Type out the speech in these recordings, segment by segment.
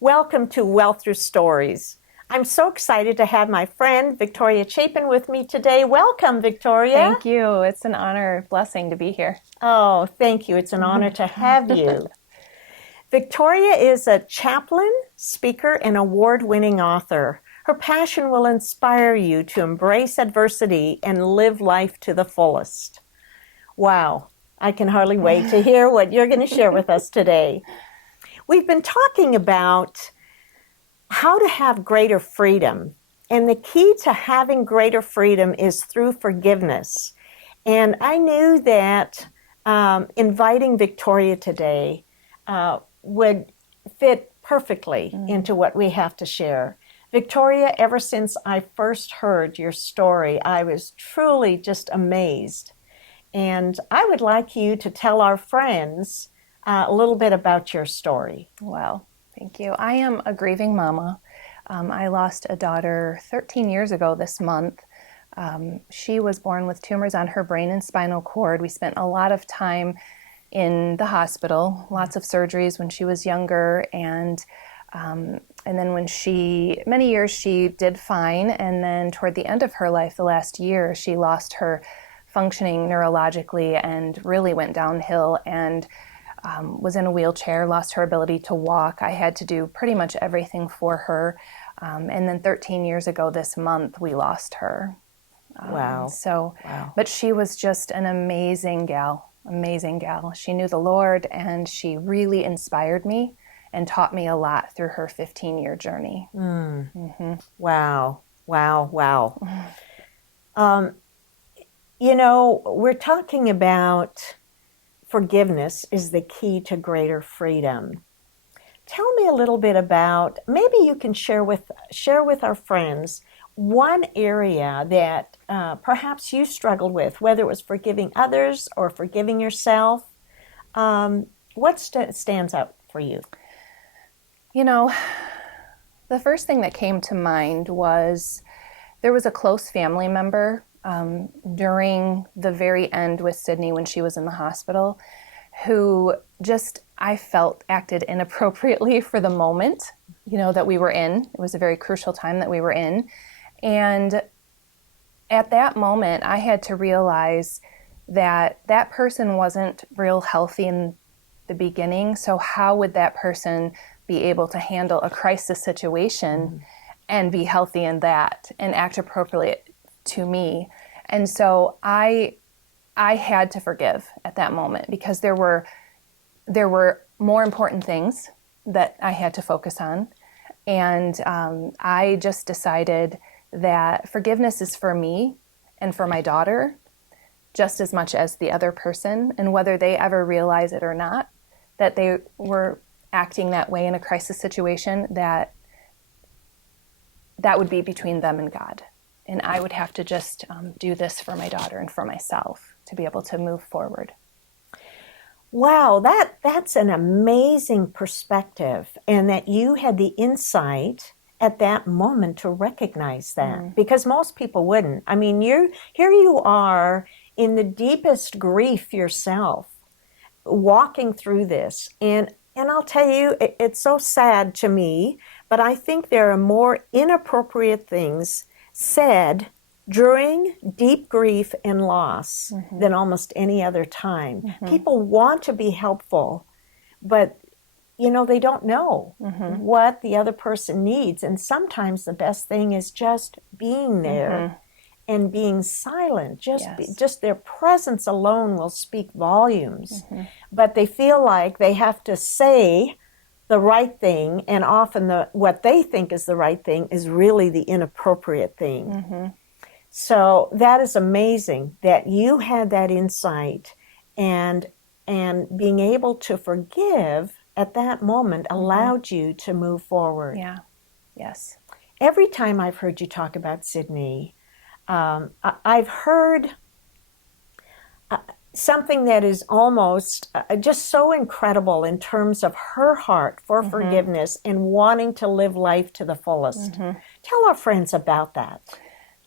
Welcome to Wealth Through Stories. I'm so excited to have my friend Victoria Chapin with me today. Welcome, Victoria. Thank you. It's an honor, blessing to be here. Oh, thank you. It's an honor to have you. Victoria is a chaplain, speaker, and award-winning author. Her passion will inspire you to embrace adversity and live life to the fullest. Wow, I can hardly wait to hear what you're going to share with us today. We've been talking about how to have greater freedom, and the key to having greater freedom is through forgiveness. And I knew that inviting Victoria today would fit perfectly into what we have to share. Victoria, ever since I first heard your story, I was truly just amazed. And I would like you to tell our friends a little bit about your story. Well, thank you. I am a grieving mama. I lost a daughter 13 years ago this month. She was born with tumors on her brain and spinal cord. We spent a lot of time in the hospital, lots of surgeries when she was younger, and then many years she did fine, and then toward the end of her life, the last year, she lost her functioning neurologically and really went downhill and was in a wheelchair, lost her ability to walk. I had to do pretty much everything for her. And then 13 years ago this month, we lost her. Wow. But she was just an amazing gal. She knew the Lord, and she really inspired me and taught me a lot through her 15-year journey. Wow. We're talking about forgiveness is the key to greater freedom. Tell me a little bit about, maybe you can share with our friends one area that perhaps you struggled with, whether it was forgiving others or forgiving yourself. What stands out for you? You know, the first thing that came to mind was there was a close family member during the very end with Sydney when she was in the hospital, who just, I felt, acted inappropriately for the moment, that we were in. It was a very crucial time that we were in. And at that moment, I had to realize that that person wasn't real healthy in the beginning. So how would that person be able to handle a crisis situation and be healthy in that and act appropriately to me? And so I had to forgive at that moment, because there were more important things that I had to focus on. And I just decided that forgiveness is for me and for my daughter just as much as the other person, and whether they ever realize it or not, that they were acting that way in a crisis situation, that would be between them and God. And I would have to just do this for my daughter and for myself to be able to move forward. Wow, that's an amazing perspective, and that you had the insight at that moment to recognize that, because most people wouldn't. I mean, here you are in the deepest grief yourself, walking through this, and I'll tell you, it's so sad to me, but I think there are more inappropriate things said during deep grief and loss than almost any other time. People want to be helpful, but they don't know what the other person needs. And sometimes the best thing is just being there and being silent. Just their presence alone will speak volumes. But they feel like they have to say the right thing, and often what they think is the right thing is really the inappropriate thing. So that is amazing that you had that insight, and being able to forgive at that moment allowed you to move forward. Yeah. Yes. Every time I've heard you talk about Sydney, I've heard something that is almost just so incredible in terms of her heart for forgiveness and wanting to live life to the fullest. Tell our friends about that.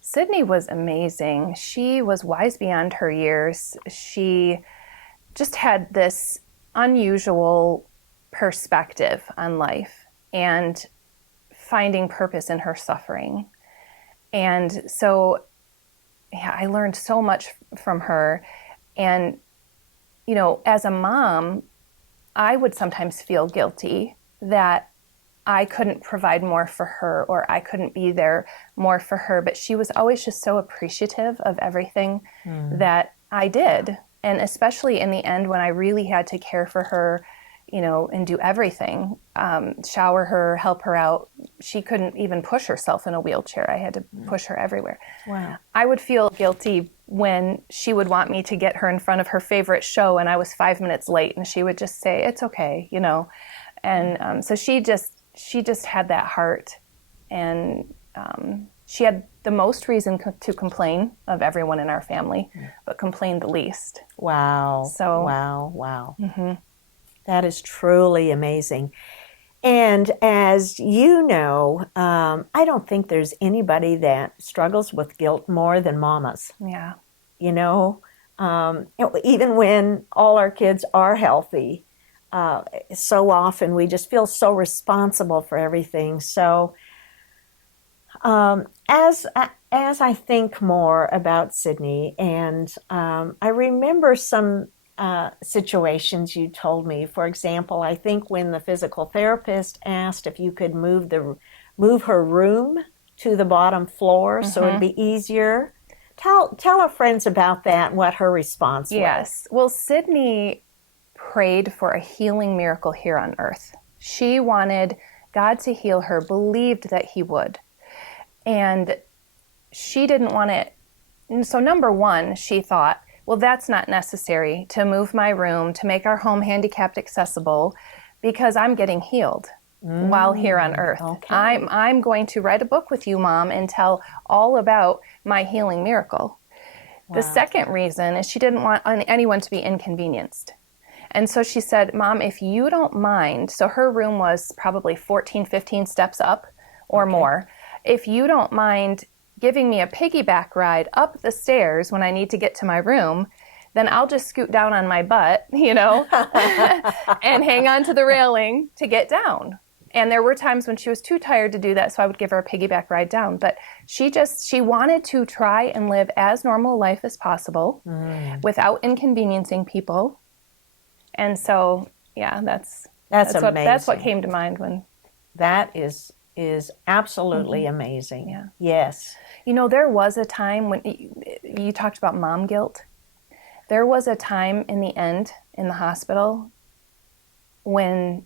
Sydney was amazing. She was wise beyond her years. She just had this unusual perspective on life. and finding purpose in her suffering. And so, yeah, I learned so much from her. And, you know, as a mom, I would sometimes feel guilty that I couldn't provide more for her, or I couldn't be there more for her. But she was always just so appreciative of everything that I did. And especially in the end, when I really had to care for her, you know, and do everything, shower her, help her out. She couldn't even push herself in a wheelchair. I had to push her everywhere. Wow. I would feel guilty when she would want me to get her in front of her favorite show and I was 5 minutes late, and she would just say, it's okay, you know. And so she just had that heart, and she had the most reason to complain of everyone in our family, but complained the least. Wow. So Wow. That is truly amazing. And as you know, I don't think there's anybody that struggles with guilt more than mamas. yeah. You know, even when all our kids are healthy, so often we just feel so responsible for everything. So as I think more about Sydney, and I remember some situations you told me. For example, I think when the physical therapist asked if you could move her room to the bottom floor so it'd be easier. Tell our friends about that and what her response was. Yes. Well, Sydney prayed for a healing miracle here on earth. She wanted God to heal her, believed that he would. And she didn't want it. And so number one, she thought, well, that's not necessary to move my room, to make our home handicapped accessible, because I'm getting healed while here on earth. Okay. I'm going to write a book with you, Mom, and tell all about my healing miracle. Wow. The second reason is she didn't want anyone to be inconvenienced. And so she said, Mom, if you don't mind, so her room was probably 14, 15 steps up or more. If you don't mind giving me a piggyback ride up the stairs when I need to get to my room, then I'll just scoot down on my butt, you know, and hang on to the railing to get down. And there were times when she was too tired to do that, so I would give her a piggyback ride down. But she wanted to try and live as normal a life as possible without inconveniencing people. And so, yeah, that's amazing. That's what came to mind when. That is absolutely amazing. Yeah. Yes. You know, there was a time when you talked about mom guilt. There was a time in the end in the hospital when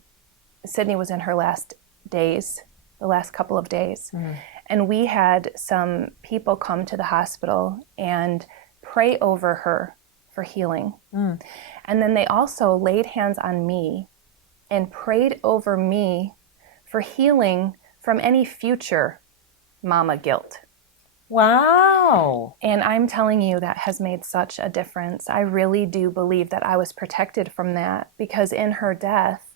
Sydney was in her last days, the last couple of days. And we had some people come to the hospital and pray over her for healing. And then they also laid hands on me and prayed over me for healing from any future mama guilt. Wow. And I'm telling you, that has made such a difference. I really do believe that I was protected from that, because in her death,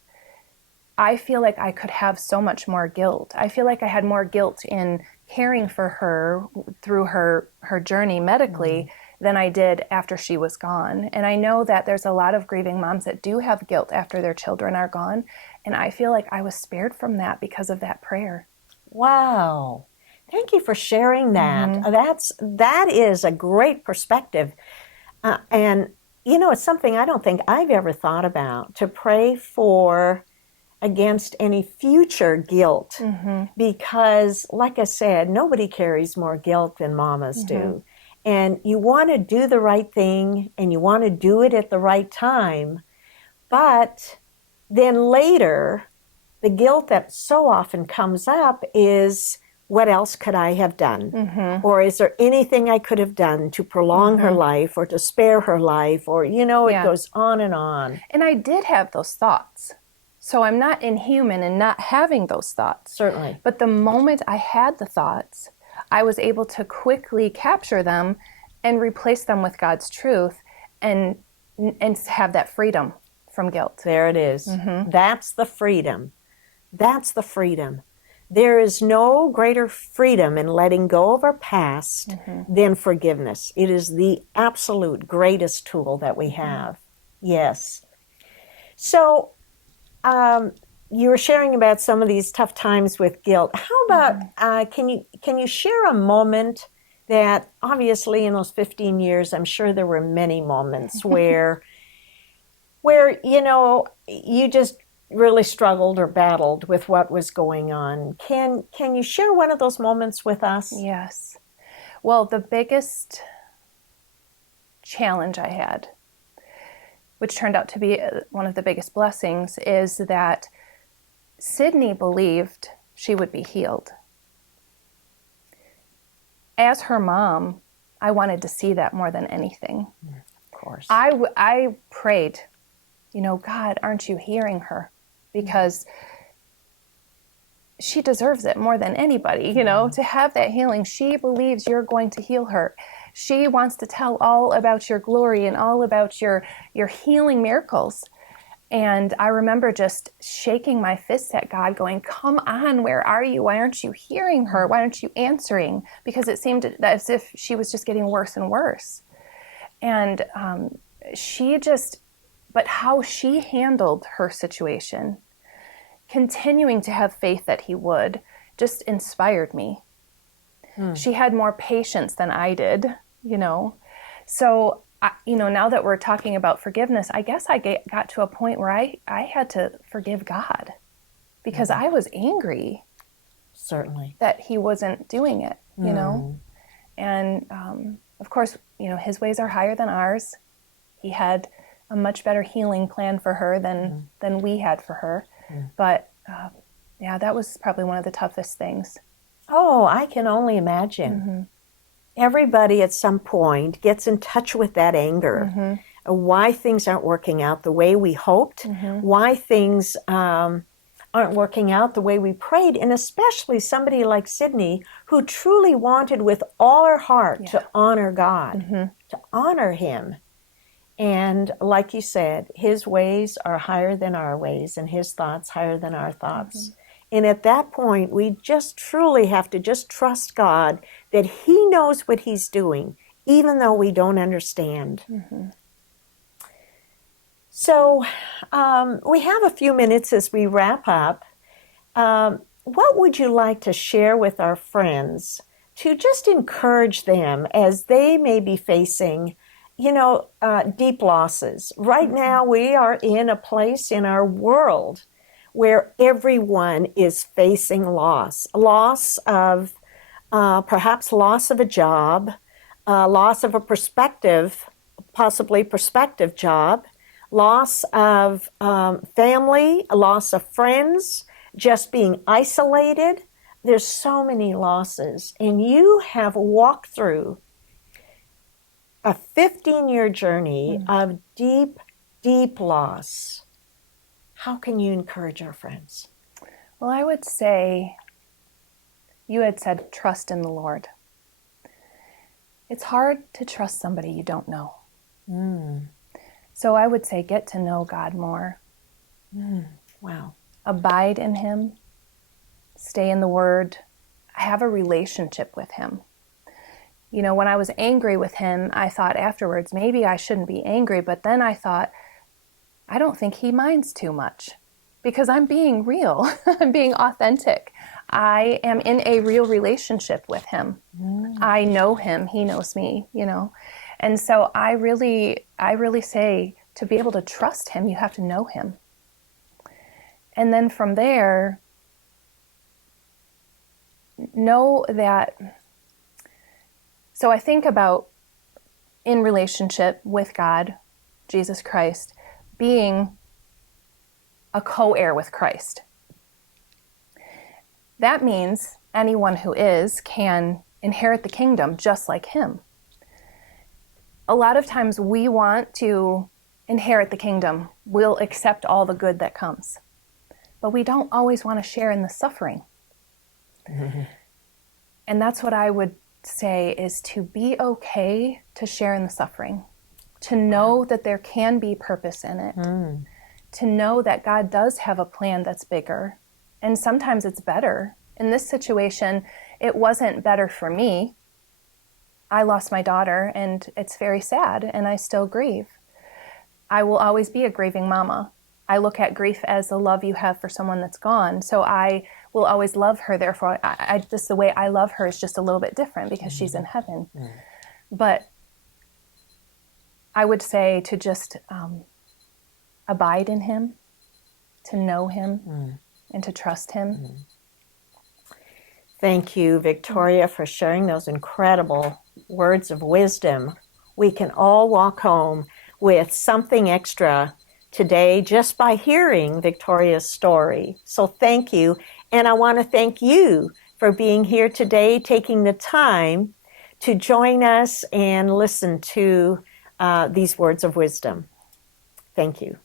I feel like I could have so much more guilt. I feel like I had more guilt in caring for her through her journey medically than I did after she was gone. And I know that there's a lot of grieving moms that do have guilt after their children are gone. And I feel like I was spared from that because of that prayer. Wow. Thank you for sharing that. That is a great perspective. And, you know, it's something I don't think I've ever thought about, to pray for against any future guilt. Because, like I said, nobody carries more guilt than mamas do. And you want to do the right thing, and you want to do it at the right time. But then later, the guilt that so often comes up is, what else could I have done? Or is there anything I could have done to prolong her life or to spare her life? Or, you know, it goes on and on. And I did have those thoughts. So I'm not inhuman in not having those thoughts. Certainly. But the moment I had the thoughts, I was able to quickly capture them and replace them with God's truth and have that freedom from guilt. There it is. That's the freedom. That's the freedom. There is no greater freedom in letting go of our past than forgiveness. It is the absolute greatest tool that we have. Yes. So, you were sharing about some of these tough times with guilt. How about can you share a moment that, obviously in those 15 years, I'm sure there were many moments where you just really struggled or battled with what was going on. Can you share one of those moments with us? Yes. Well, the biggest challenge I had, which turned out to be one of the biggest blessings, is that Sydney believed she would be healed. As her mom, I wanted to see that more than anything. Of course. I prayed, God, aren't you hearing her? Because she deserves it more than anybody, to have that healing. She believes you're going to heal her. She wants to tell all about your glory and all about your healing miracles. And I remember just shaking my fists at God, going, come on, where are you? Why aren't you hearing her? Why aren't you answering? Because it seemed as if she was just getting worse and worse. And but how she handled her situation, continuing to have faith that he would, just inspired me. She had more patience than I did, So, now that we're talking about forgiveness, I guess I got to a point where I had to forgive God because I was angry. Certainly. That he wasn't doing it, And, of course, his ways are higher than ours. He had a much better healing plan for her than we had for her. But that was probably one of the toughest things. Oh, I can only imagine. Everybody at some point gets in touch with that anger, why things aren't working out the way we hoped, why things aren't working out the way we prayed, and especially somebody like Sydney, who truly wanted with all her heart to honor God, to honor him. And like you said, his ways are higher than our ways, and his thoughts higher than our thoughts. And at that point, we just truly have to just trust God that he knows what he's doing, even though we don't understand. So we have a few minutes as we wrap up. What would you like to share with our friends to just encourage them as they may be facing deep losses? Right now, we are in a place in our world where everyone is facing loss of perhaps loss of a job, loss of a possibly prospective job, loss of family, a loss of friends, just being isolated. There's so many losses, and you have walked through a 15-year journey of deep, deep loss. How can you encourage our friends? Well, I would say, you had said trust in the Lord. It's hard to trust somebody you don't know. So I would say get to know God more. Wow. Abide in him. Stay in the Word. Have a relationship with him. When I was angry with him, I thought afterwards, maybe I shouldn't be angry. But then I thought, I don't think he minds too much because I'm being real. I'm being authentic. I am in a real relationship with him. I know him. He knows me, And so I really say, to be able to trust him, you have to know him. And then from there, know that. So I think about, in relationship with God, Jesus Christ, being a co-heir with Christ. That means anyone who can inherit the kingdom just like him. A lot of times we want to inherit the kingdom. We'll accept all the good that comes. But we don't always want to share in the suffering. And that's what I would say, is to be okay to share in the suffering. To know that there can be purpose in it. To know that God does have a plan that's bigger. And sometimes it's better. In this situation, it wasn't better for me. I lost my daughter, and it's very sad, and I still grieve. I will always be a grieving mama. I look at grief as the love you have for someone that's gone. So I will always love her. Therefore, I just, the way I love her is just a little bit different because she's in heaven. But I would say to just abide in him, to know him, and to trust him. Thank you, Victoria, for sharing those incredible words of wisdom. We can all walk home with something extra today just by hearing Victoria's story. So thank you. And I want to thank you for being here today, taking the time to join us and listen to these words of wisdom. Thank you.